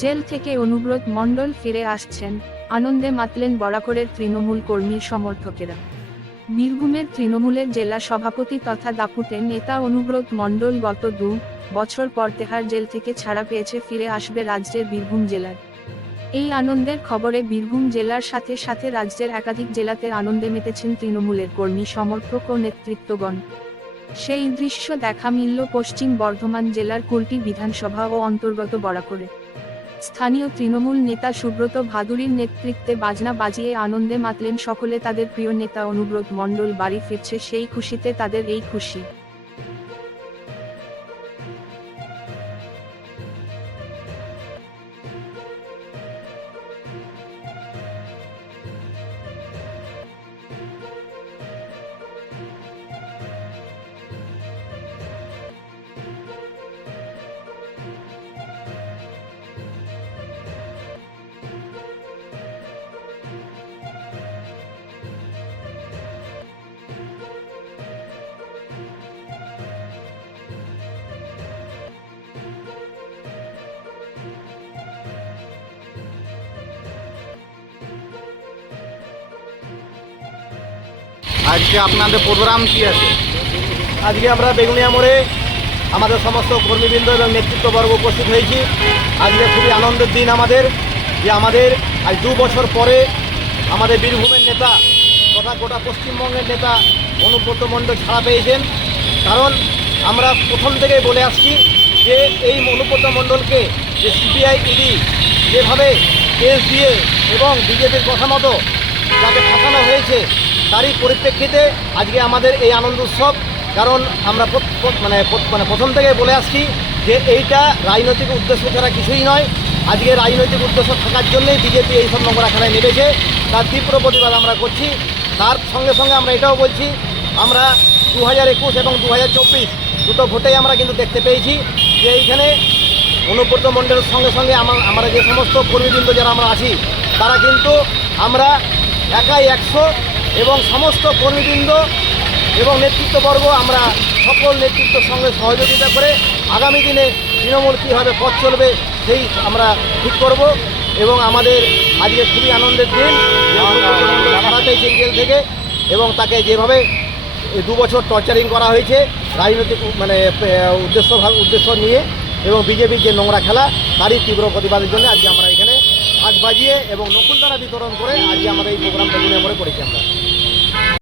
Jail থেকে অনুব্রত মণ্ডল ফিরে আসছেন, আনন্দে মাতলেন বরাকরের তৃণমূল কর্মী সমর্থকেরা। বীরভূমের তৃণমূলের জেলা সভাপতি তথা দাপুটে নেতা অনুব্রত মণ্ডল গত 2 বছর পর তেহার জেল থেকে ছাড়া পেয়েছে ফিরে আসবে রাজ্যের বীরভূম জেলায়। এই আনন্দের খবরে বীরভূম জেলার সাথে সাথে রাজ্যের একাধিক জেলাতে আনন্দে মেতেছেন তৃণমূলের কর্মী সমর্থক ও নেতৃত্বগণ। সেই দৃশ্য দেখা মিলল পশ্চিম বর্ধমান জেলার কুলটি বিধানসভা ও অন্তর্গত বরাকরে। স্থানীয় তৃণমূল নেতা সুব্রত ভাদুড়ীর নেতৃত্বে বাজনা বাজিয়ে আনন্দে মাতলেন সকলে। তাদের প্রিয় নেতা অনুব্রত মণ্ডল বাড়ি ফিরছে, সেই খুশিতে তাদের এই খুশি। আজকে আপনাদের প্রোগ্রাম কি আছে? আজকে আমরা বেগুনিয়া মোড়ে আমাদের সমস্ত কর্মীবৃন্দ এবং নেতৃত্ববর্গ উপস্থিত হয়েছি। আজকে খুবই আনন্দের দিন আমাদের, যে আমাদের আজ 2 বছর পরে আমাদের বীরভূমের নেতা তথা গোটা পশ্চিমবঙ্গের নেতা অনুব্রত মণ্ডল ছাড়া পেয়েছেন। কারণ আমরা প্রথম থেকেই বলে আসছি যে এই অনুব্রত মণ্ডলকে যে সিবিআই ইডি যেভাবে কেস দিয়ে এবং বিজেপির কথা মতো যাকে ফাঁসানো হয়েছে, তারই পরিপ্রেক্ষিতে আজকে আমাদের এই আনন্দ উৎসব। কারণ আমরা প্রথম থেকে বলে আসছি যে এইটা রাজনৈতিক উদ্দেশ্য ছাড়া কিছুই নয়। আজকে রাজনৈতিক উদ্দেশ্য থাকার জন্যই বিজেপি এইসব নোংরা খেলায় নেমেছে, তার তীব্র প্রতিবাদ আমরা করছি। তার সঙ্গে সঙ্গে আমরা এটাও বলছি, আমরা 2021 এবং 2024 দুটো ভোটেই আমরা কিন্তু দেখতে পেয়েছি যে এইখানে অনুব্রত মণ্ডলের সঙ্গে সঙ্গে আমরা যে সমস্ত কর্মীবৃন্দ যারা আমরা আছি, তারা কিন্তু আমরা একাই 100 এবং সমস্ত কর্মীবৃন্দ এবং নেতৃত্ববর্গ আমরা সকল নেতৃত্বের সঙ্গে সহযোগিতা করে আগামী দিনে তৃণমূল কীভাবে পথ চলবে সেই আমরা ঠিক করব। এবং আমাদের আজকে খুবই আনন্দের দিন, ছাড়া পেয়েছে জেল থেকে, এবং তাকে যেভাবে 2 বছর টর্চারিং করা হয়েছে রাজনৈতিক উদ্দেশ্য নিয়ে এবং বিজেপির যে নোংরা খেলা, তারই তীব্র প্রতিবাদের জন্য আজকে আমরা এখানে আগ বাজিয়ে এবং নকুলদানা বিতরণ করে আজকে আমাদের এই প্রোগ্রামটা নিয়ে আমরা করেছি আমরা।